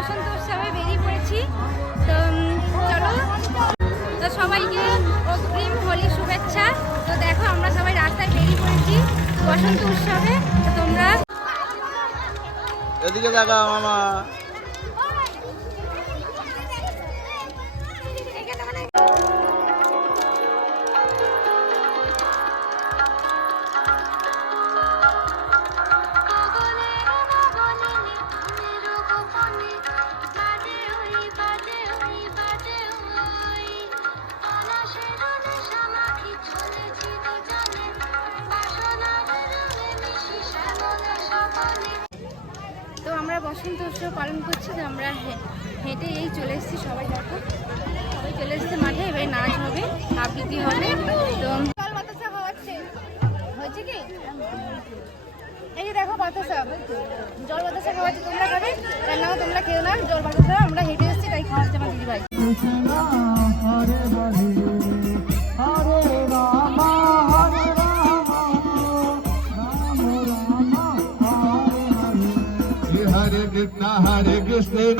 বসন্ত উৎসবে বেরিয়ে পড়েছি। তো চলো। তো সবাইকে অগ্রিম হোলি শুভেচ্ছা। তো দেখো, আমরা সবাই রাস্তায় বেরিয়ে পড়েছি বসন্ত উৎসবে। তোমরা এদিকে দেখা মামা। বসন্ত উৎসব পালন করছি, তো আমরা হেঁটে এই চলে এসেছি সবাই দেখো। সবাই চলে এসেছে মাঠে, এবারে নাচ হবে, আবৃত্তি হবে, তো হয়েছে কি? এই যে দেখো বাতাসা। জল বাতাসা খাওয়াচ্ছে, তোমরা খাবে? তার নাও তোমরা খেয়ে নাও জল বাতাসা, আমরা হেঁটে এসেছি, তাই খাওয়াচ্ছে আমার দিদি Krishna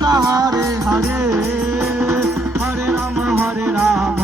Hare Hare Hare Ram. Hare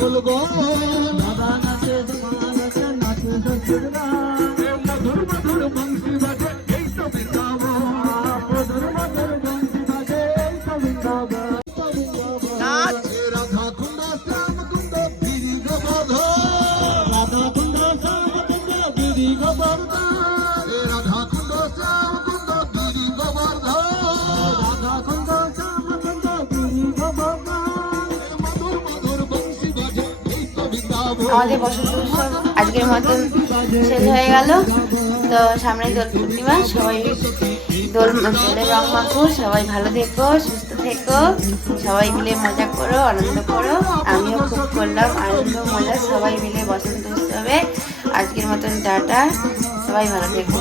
গণ বাবা নাচে মা নাচে নাচে আমাদের বসন্ত উৎসব আজকের মতন শেষ হয়ে গেল। তো সামনে দোল পূর্ণিমা, সবাই দোল দোলে রং মাখো, সবাই ভালো থেকো, সুস্থ থেকো, সবাই মিলে মজা করো, আনন্দ করো। আমিও খুব করলাম আনন্দ, মজা, সবাই মিলে বসন্ত উৎসবে। আজকের মতন টাটা, সবাই ভালো থেকো।